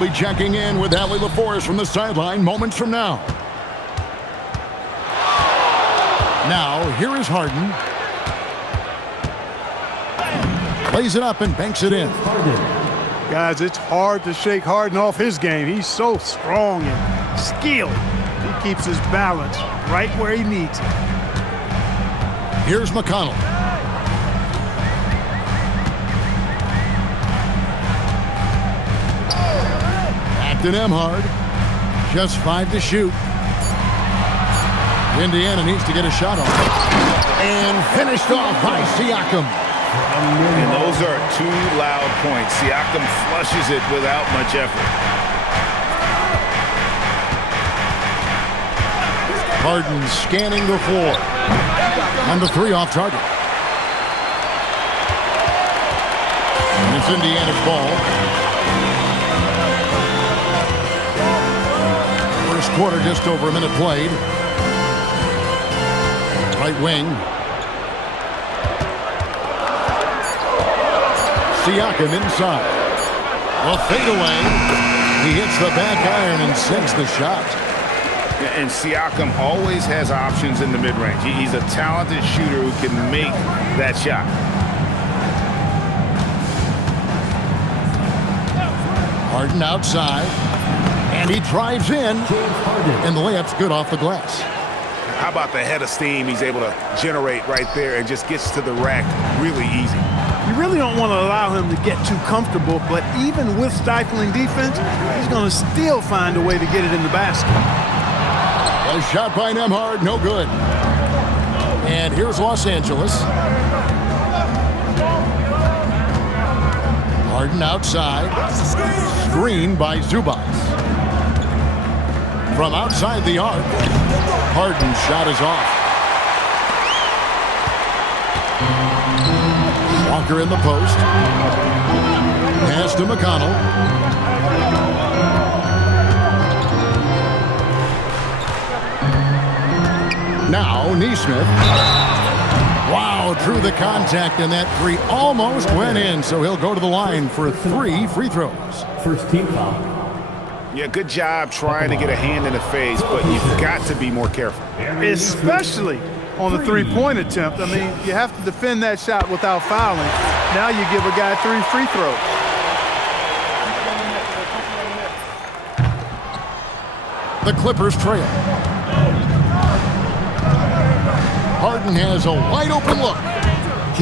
Be checking in with Allie LaForce from the sideline moments from now. Now, here is Harden. Plays it up and banks it in. Guys, it's hard to shake Harden off his game. He's so strong and skilled. He keeps his balance right where he needs it. Here's McConnell. Acton Emhard. Just 5 to shoot. Indiana needs to get a shot off. And finished off by Siakam. And those are 2 loud points. Siakam flushes it without much effort. Harden scanning the floor. And the 3 off target. And it's Indiana's ball. First quarter, just over a minute played. Right wing. Siakam inside. A fadeaway. He hits the back iron and sinks the shot. And Siakam always has options in the mid-range. He's a talented shooter who can make that shot. Harden outside. And he drives in. And the layup's good off the glass. How about the head of steam he's able to generate right there and just gets to the rack really easy. You really don't want to allow him to get too comfortable, but even with stifling defense, he's going to still find a way to get it in the basket. A shot by Nembhard, no good. And here's Los Angeles. Harden outside. Screen by Zubac. From outside the arc, Harden's shot is off. Walker in the post. Pass to McConnell. Now, Nesmith. Wow, drew the contact, and that 3 almost went in, so he'll go to the line for 3 free throws. First team foul. Yeah, good job trying to get a hand in the face, but you've got to be more careful. Especially on the three-point attempt. I mean, you have to defend that shot without fouling. Now you give a guy 3 free throws. The Clippers trail. Harden has a wide-open look.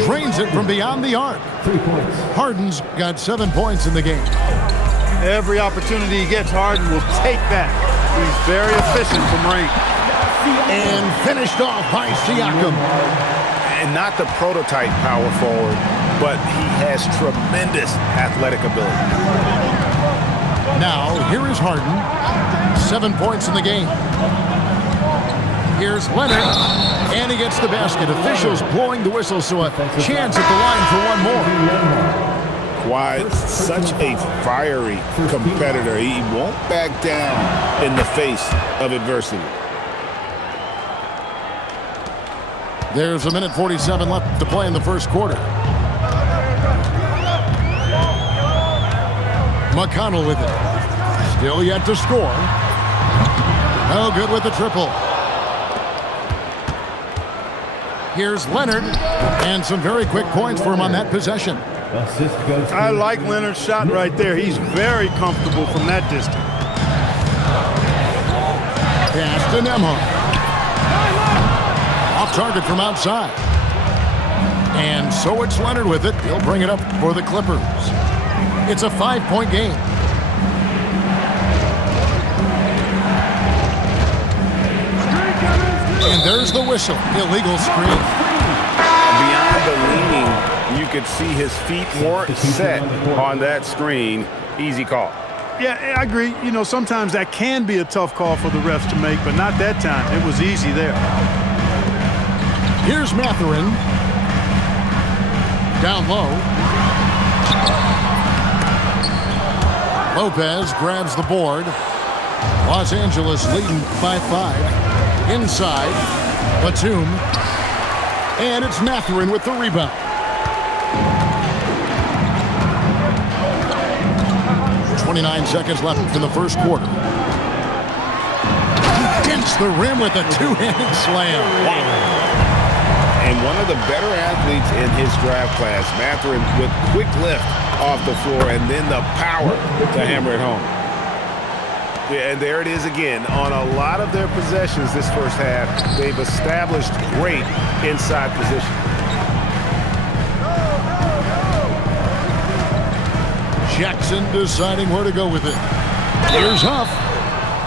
Drains it from beyond the arc. 3 points. Harden's got 7 points in the game. Every opportunity he gets, Harden will take that. He's very efficient from range. And finished off by Siakam. And not the prototype power forward, but he has tremendous athletic ability. Now, here is Harden. 7 points in the game. Here's Leonard. And he gets the basket. Officials blowing the whistle, so a chance at the line for one more. Why, such a fiery competitor. He won't back down in the face of adversity. There's a minute 47 left to play in the first quarter. McConnell with it. Still yet to score. Oh, good with the triple. Here's Leonard. And some very quick points for him on that possession. I like Leonard's shot right there. He's very comfortable from that distance. Pass to Nembhard. Off target from outside. And so it's Leonard with it. He'll bring it up for the Clippers. It's a 5-point game. And there's the whistle. Illegal screen. Beyond the leaning, you could see his feet weren't set on that screen. Easy call. Yeah, I agree. You know, sometimes that can be a tough call for the refs to make, but not that time. It was easy there. Here's Mathurin. Down low. Lopez grabs the board. Los Angeles leading by 5. Inside. Batum. And it's Mathurin with the rebound. 29 seconds left in the first quarter. Against the rim with a two-handed slam. Wow. And one of the better athletes in his draft class, Mathurin, with quick lift off the floor and then the power to hammer it home. Yeah, and there it is again. On a lot of their possessions this first half, they've established great inside position. Jackson deciding where to go with it. Here's Huff.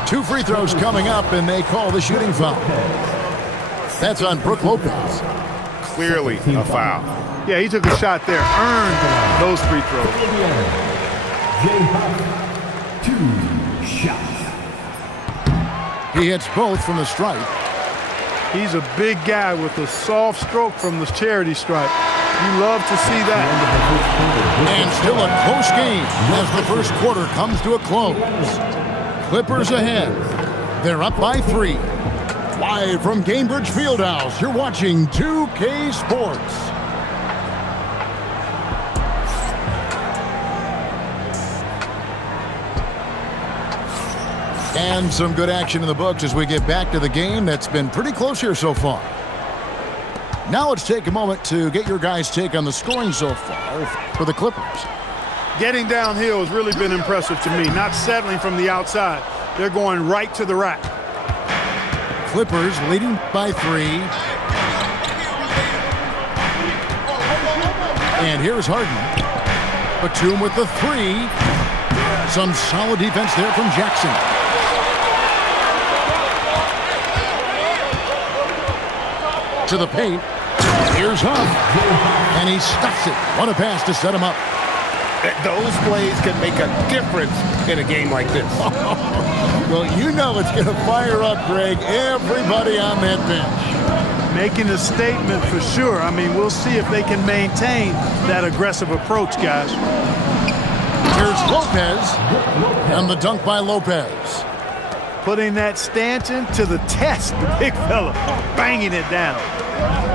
2 free throws coming up, and they call the shooting foul. That's on Brook Lopez. Clearly a foul. Yeah, he took a shot there, earned those free throws. Two shots. He hits both from the stripe. He's a big guy with a soft stroke from the charity stripe. You love to see that. And still a close game as the first quarter comes to a close. Clippers ahead. They're up by 3. Live from Gainbridge Fieldhouse, you're watching 2K Sports. And some good action in the books as we get back to the game that's been pretty close here so far. Now let's take a moment to get your guys' take on the scoring so far for the Clippers. Getting downhill has really been impressive to me. Not settling from the outside. They're going right to the rack. Clippers leading by 3. And here's Harden. Batum with the 3. Some solid defense there from Jackson. To the paint. Here's Huff. And he stuffs it. What a pass to set him up. Those plays can make a difference in a game like this. Well, you know it's going to fire up, Greg, everybody on that bench. Making a statement for sure. I mean, we'll see if they can maintain that aggressive approach, guys. Here's Lopez. And the dunk by Lopez. Putting that stanchion to the test, the big fella. Banging it down.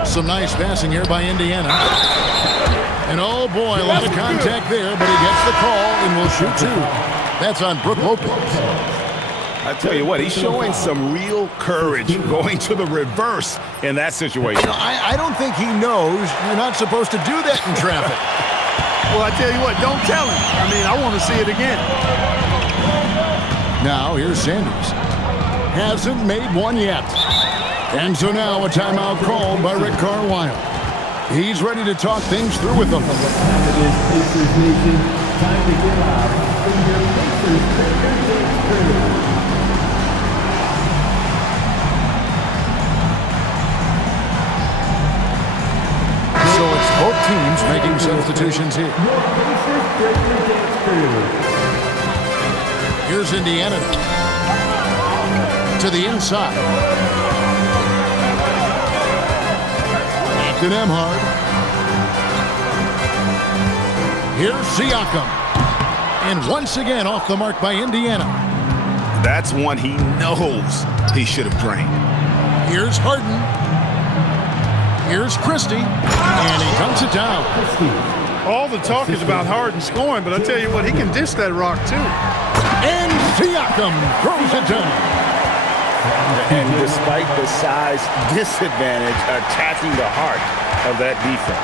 Some nice passing here by Indiana. And oh boy, a lot of contact there, but he gets the call and will shoot 2. That's on Brook Lopez. I tell you what, he's showing some real courage going to the reverse in that situation. You know, I don't think he knows you're not supposed to do that in traffic. Well, I tell you what, don't tell him. I mean, I want to see it again. Now, here's Sanders. Hasn't made one yet. And so now a timeout called by Rick Carlisle. He's ready to talk things through with them. Time to get out from your Pacers crew. So it's both teams making substitutions here. Here's Indiana to the inside. To Nemhard. Here's Siakam. And once again off the mark by Indiana. That's one he knows he should have drained. Here's Harden. Here's Christie. And he dunks it down. All the talk is about Harden scoring, but I tell you what, he can dish that rock too. And Siakam throws it down. And despite the size disadvantage, attacking the heart of that defense.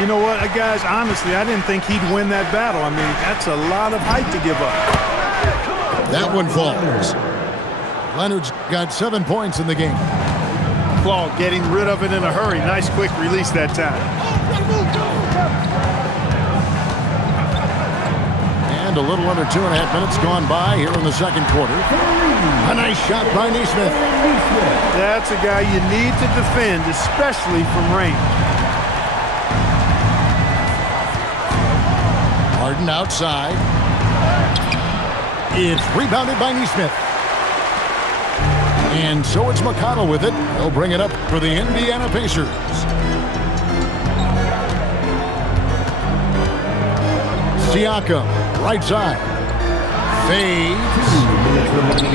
You know what, guys, honestly, I didn't think he'd win that battle. I mean, that's a lot of height to give up. That one falls. Leonard's got 7 points in the game. Claw getting rid of it in a hurry. Nice quick release that time. And a little under 2.5 minutes gone by here in the second quarter. A nice shot by Nesmith. That's a guy you need to defend, especially from range. Harden outside. It's rebounded by Nesmith. And so it's McConnell with it. He'll bring it up for the Indiana Pacers. Siakam, right side. Fades.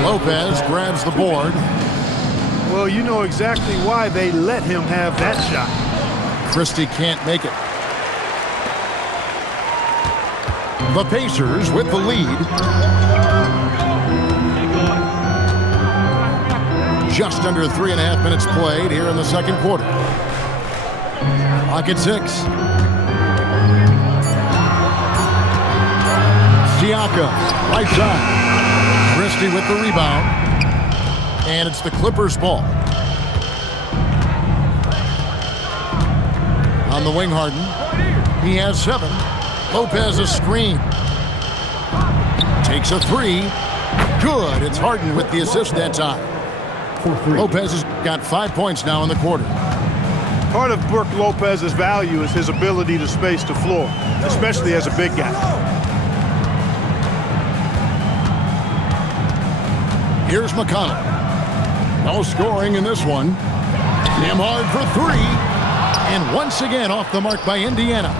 Lopez grabs the board. Well, you know exactly why they let him have that shot. Christie can't make it. The Pacers with the lead. Just under 3.5 minutes played here in the second quarter. Clock at 6. Siakam, right side. Christie with the rebound. And it's the Clippers' ball. On the wing, Harden. He has 7. Lopez a screen. Takes a 3. Good. It's Harden with the assist that time. Lopez has got 5 points now in the quarter. Part of Brook Lopez's value is his ability to space the floor, especially as a big guy. Here's McConnell. No scoring in this one. Nembhard for 3. And once again off the mark by Indiana.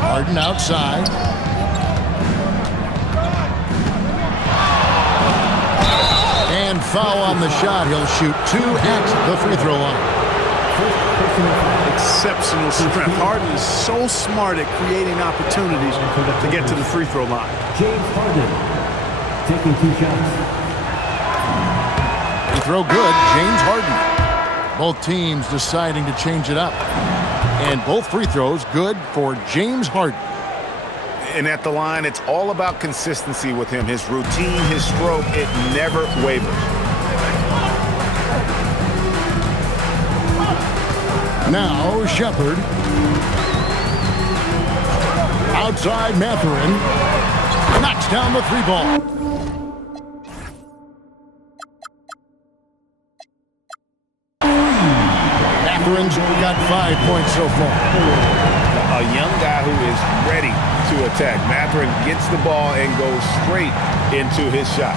Harden outside. And foul on the shot. He'll shoot 2 at the free throw line. Exceptional strength. Harden is so smart at creating opportunities to get to the free throw line. James Harden taking 2 shots. Free throw good. James Harden. Both teams deciding to change it up. And both free throws good for James Harden. And at the line, it's all about consistency with him. His routine, his stroke, it never wavers. Now Shepard. Outside Mathurin. Knocks down the 3 ball. Mathurin's got 5 points so far. A young guy who is ready to attack. Mathurin gets the ball and goes straight into his shot.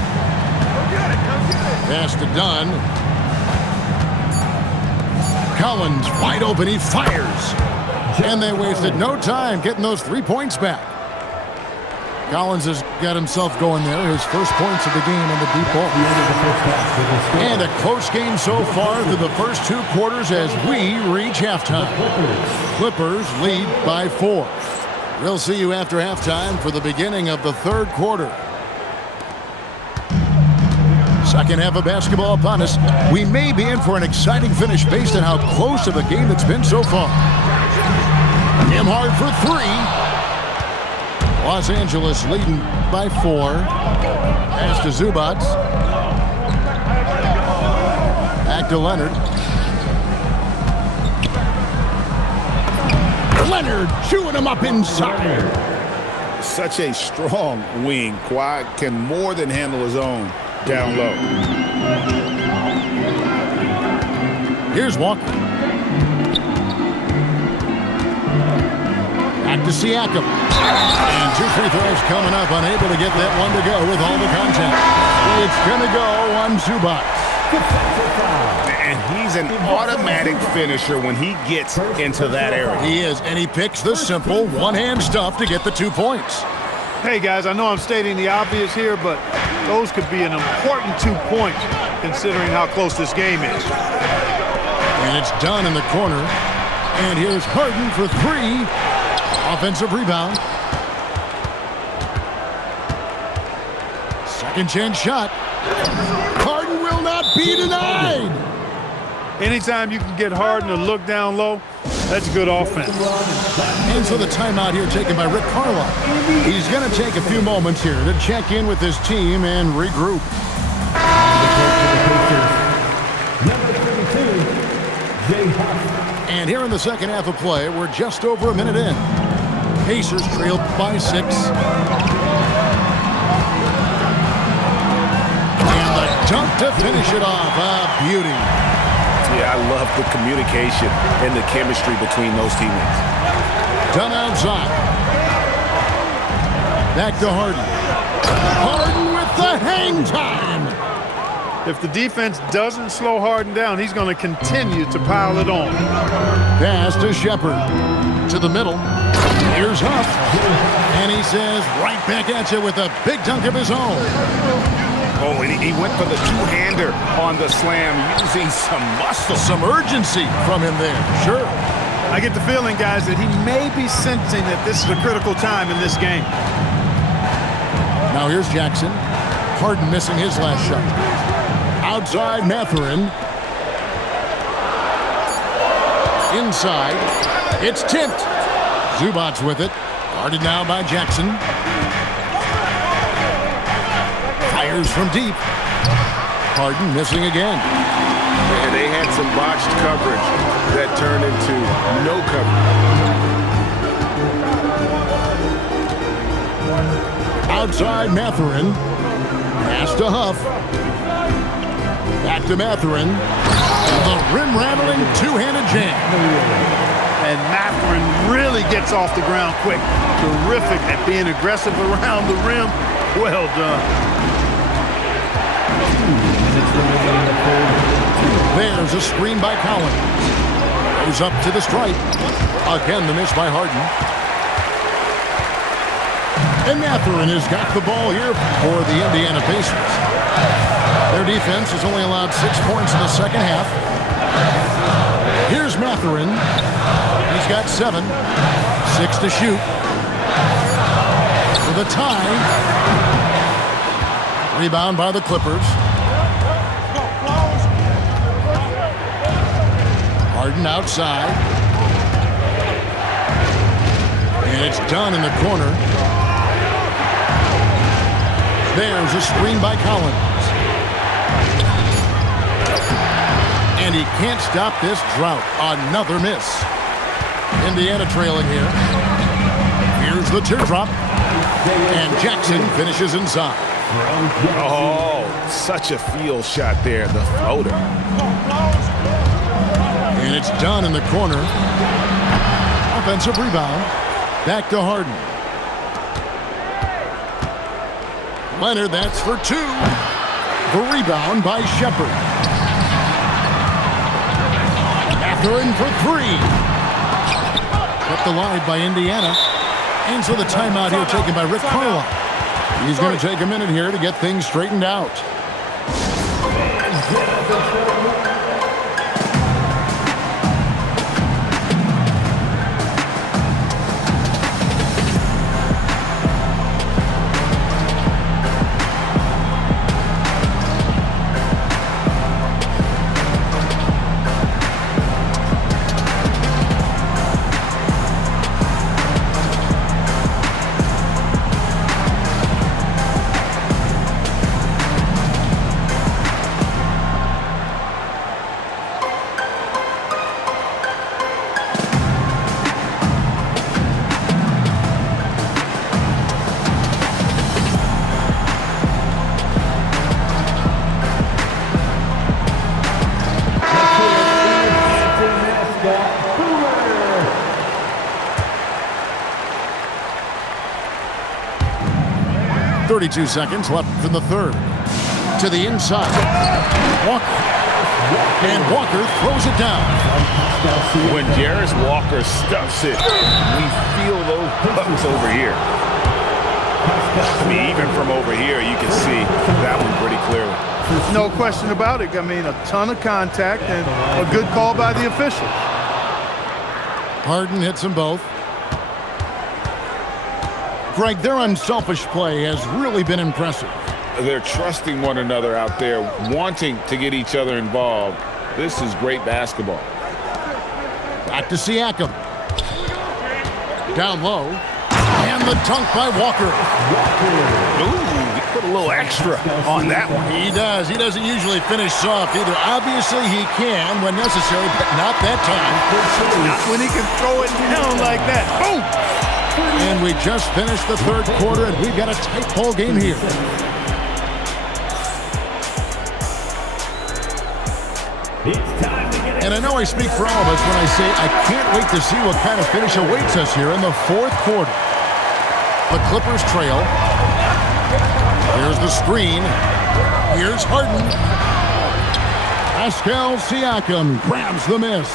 Pass to Dunn. Collins wide open. He fires. And they wasted no time getting those 3 points back. Collins has got himself going there. His first points of the game on the deep ball. And a close game so far through the first 2 quarters as we reach halftime. Clippers lead by 4. We'll see you after halftime for the beginning of the 3rd quarter. Second half of basketball upon us. We may be in for an exciting finish based on how close of a game it's been so far. Nembhard for 3. Los Angeles leading by 4. Pass to Zubac. Back to Leonard. Leonard chewing him up inside. Such a strong wing. Kawhi can more than handle his own down low. Here's Walker. Back to Siakam. And 2 free throws coming up. Unable to get that one to go with all the contact. It's going to go on Zubac. And he's an automatic finisher when he gets into that area. He is, and he picks the simple one-hand stuff to get the 2 points. Hey, guys, I know I'm stating the obvious here, but those could be an important 2 points considering how close this game is. And it's done in the corner. And here's Harden for 3. Offensive rebound. Second chance shot. Harden will not be denied. Anytime you can get Harden to look down low, that's good offense. And so the timeout here taken by Rick Carlisle. He's going to take a few moments here to check in with his team and regroup. And here in the second half of play, we're just over a minute in. Pacers trailed by 6. And the dunk to finish it off. A beauty. Yeah, I love the communication and the chemistry between those teammates. Done outside. Back to Harden. Harden with the hang time. If the defense doesn't slow Harden down, he's going to continue to pile it on. Pass to Shepard. To the middle. Here's Huff. And he says right back at you with a big dunk of his own. Oh, and he went for the two-hander on the slam using some muscle. Some urgency from him there, sure. I get the feeling, guys, that he may be sensing that this is a critical time in this game. Now here's Jackson. Harden missing his last shot. Outside Mathurin. Inside. It's tipped. Zubac's with it. Guarded now by Jackson. Fires from deep. Harden missing again. And they had some botched coverage that turned into no coverage. Outside Mathurin. Pass to Huff. Back to Mathurin. The rim-rattling two-handed jam. And Mathurin really gets off the ground quick. Terrific at being aggressive around the rim. Well done. There's a screen by Collins. Goes up to the stripe. Again, the miss by Harden. And Mathurin has got the ball here for the Indiana Pacers. Their defense has only allowed 6 points in the second half. Here's Mathurin. He's got 7. 6 to shoot. For the tie. Rebound by the Clippers. Harden outside. And it's done in the corner. There's a screen by Collins. And he can't stop this drought. Another miss. Indiana trailing here. Here's the teardrop. And Jackson finishes inside. Oh, such a field shot there, the floater. And it's done in the corner. Offensive rebound. Back to Harden. Leonard, that's for 2. The rebound by Shepard. Mathurin for 3. Kept alive by Indiana. And so the timeout here taken by Rick Carlisle. He's going to take a minute here to get things straightened out. .32 seconds left in the third. To the inside. Walker. And Walker throws it down. When Jarris Walker stuffs it, we feel those bucks over here. I mean, even from over here, you can see that one pretty clearly. No question about it. I mean, a ton of contact and a good call by the officials. Harden hits them both. Greg, their unselfish play has really been impressive. They're trusting one another out there, wanting to get each other involved. This is great basketball. Back to Siakam. Down low. And the dunk by Walker. Ooh, he put a little extra on that one. He does. He doesn't usually finish soft either. Obviously, he can when necessary, but not that time. Not when he can throw it down like that. Boom! And we just finished the third quarter, and we've got a tight ball game here. And I know I speak for all of us when I say I can't wait to see what kind of finish awaits us here in the fourth quarter. The Clippers trail. Here's the screen. Here's Harden. Pascal Siakam grabs the miss.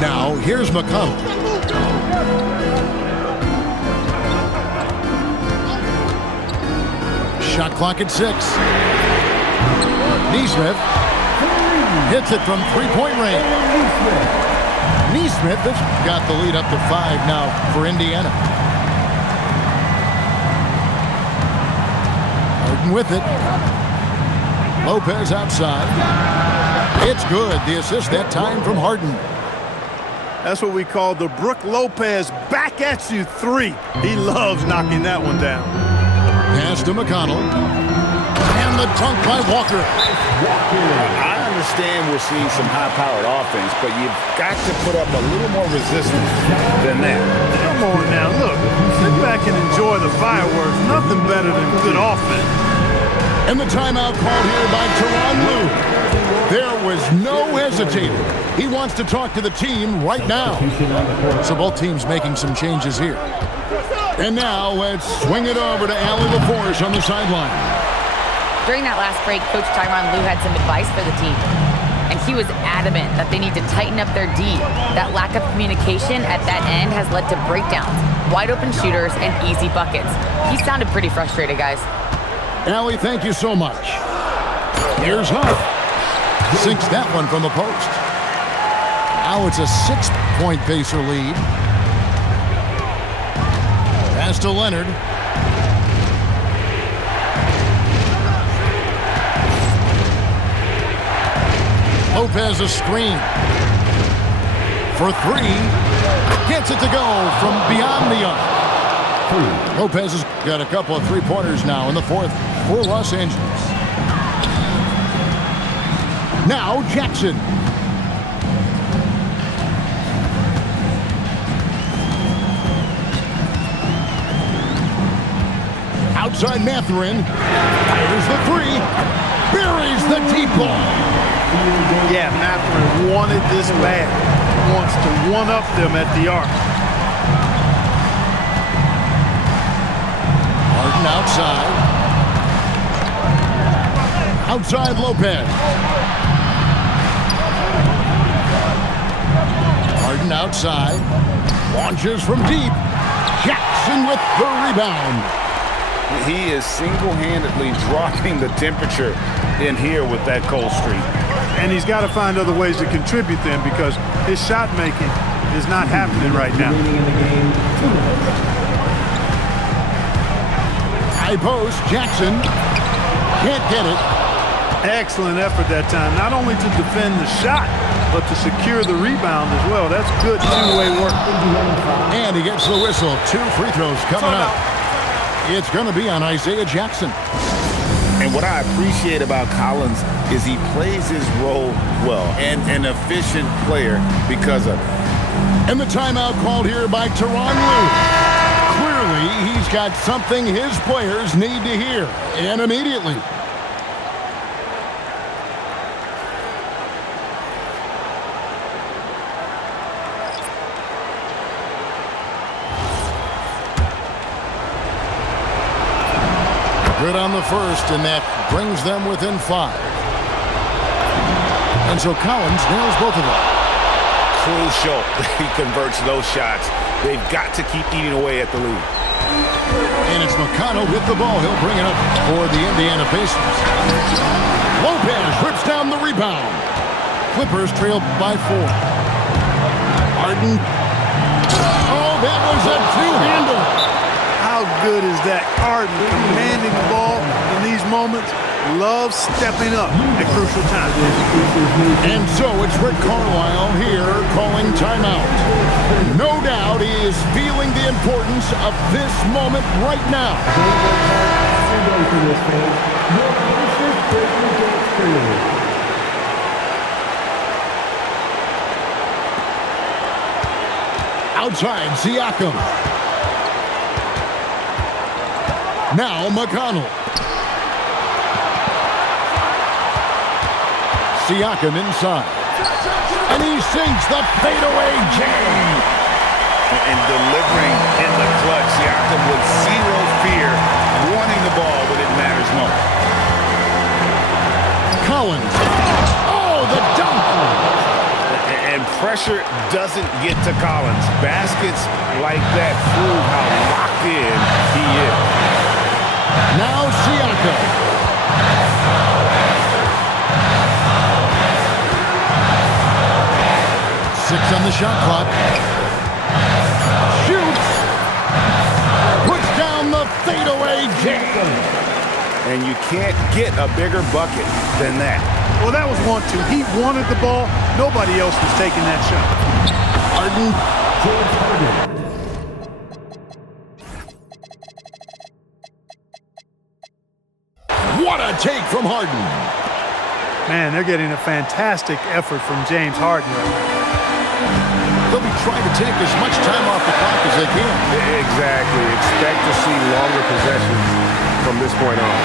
Now, here's McConnell. Shot clock at 6. Nesmith. Hits it from three-point range. Neesmith has got the lead up to 5 now for Indiana. Harden with it. Lopez outside. It's good. The assist that time from Harden. That's what we call the Brook Lopez back at you 3. He loves knocking that one down. Pass to McConnell. And the dunk by Walker. I understand we're seeing some high-powered offense, but you've got to put up a little more resistance than that. Come on now, look. Sit back and enjoy the fireworks. Nothing better than good offense. And the timeout called here by Tyronn Lue. There was no hesitating. He wants to talk to the team right now. So both teams making some changes here. And now let's swing it over to Allie LaForce on the sideline. During that last break, Coach Tyronn Lue had some advice for the team. And he was adamant that they need to tighten up their D. That lack of communication at that end has led to breakdowns, wide open shooters, and easy buckets. He sounded pretty frustrated, guys. Allie, thank you so much. Here's Huff. Sinks that one from the post. Now it's a 6-point Pacer lead. Pass to Leonard. Lopez a screen. For 3. Gets it to go from beyond the arc. Lopez has got a couple of three-pointers now in the 4th for Los Angeles. Now Jackson. Outside Mathurin. Fires the 3. Buries the deep ball. Yeah, Mathurin wanted this bad. Wants to one-up them at the arc. Harden outside. Outside Lopez. Harden outside. Launches from deep. Jackson with the rebound. He is single-handedly dropping the temperature in here with that cold streak. And he's got to find other ways to contribute then because his shot making is not happening right now. High post, Jackson can't get it. Excellent effort that time, not only to defend the shot, but to secure the rebound as well. That's good two-way work. And he gets the whistle. 2 free throws coming up. It's going to be on Isaiah Jackson. And what I appreciate about Collins is he plays his role well and an efficient player because of it. And the timeout called here by Tyronn Lue. Clearly, he's got something his players need to hear, and immediately. Good on the first, and that brings them within 5. And so Collins nails both of them. Crucial that he converts those shots. They've got to keep eating away at the lead. And it's McConnell with the ball. He'll bring it up for the Indiana Pacers. Lopez rips down the rebound. Clippers trailed by 4. Harden. Oh, that was a two-hander. How good is that? Harden commanding the ball in these moments. Loves stepping up at crucial times. And so it's Rick Carlisle here calling timeout. No doubt he is feeling the importance of this moment right now. Outside, Siakam. Now McConnell. Siakam inside. And he sinks the fadeaway jam. And delivering in the clutch. Siakam with zero fear, wanting the ball when it matters most. Collins. Oh, the dunk. And pressure doesn't get to Collins. Baskets like that prove how locked in he is. Now Siakam. the shot clock. Shoots. Puts down the fadeaway jam. And you can't get a bigger bucket than that. Well, that was 1-2. He wanted the ball. Nobody else was taking that shot. Harden. What a take from Harden. Man, they're getting a fantastic effort from James Harden. They'll be trying to take as much time off the clock as they can. Exactly. Expect to see longer possessions from this point on.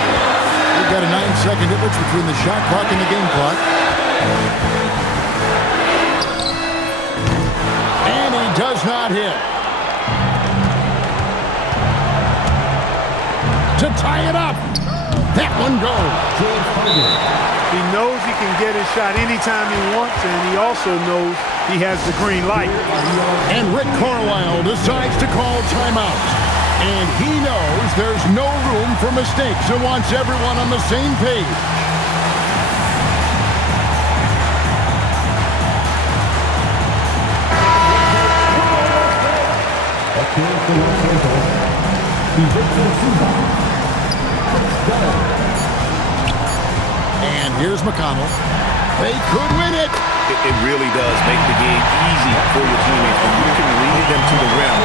We've got a 9-second difference between the shot clock and the game clock. And he does not hit. To tie it up. That one goes. He knows he can get his shot anytime he wants, and he also knows he has the green light. And Rick Carlisle decides to call timeout. And he knows there's no room for mistakes and wants everyone on the same page. And here's McConnell. They could win it. It really does make the game easy for your teammates when you can lead them to the rim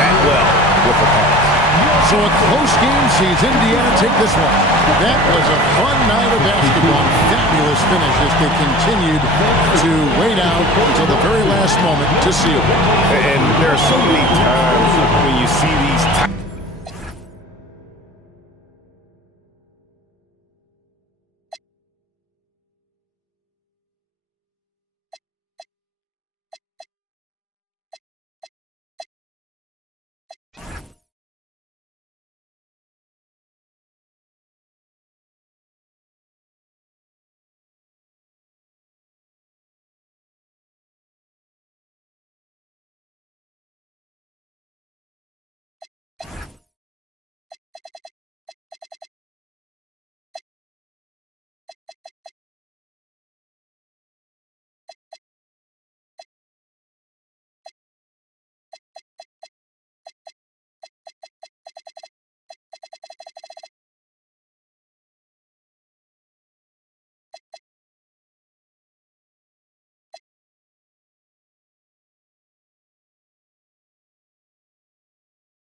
that well with a pass. So a close game sees Indiana take this one. That was a fun night of basketball. Fabulous finish as they continued to wait out until the very last moment to seal it. And there are so many times when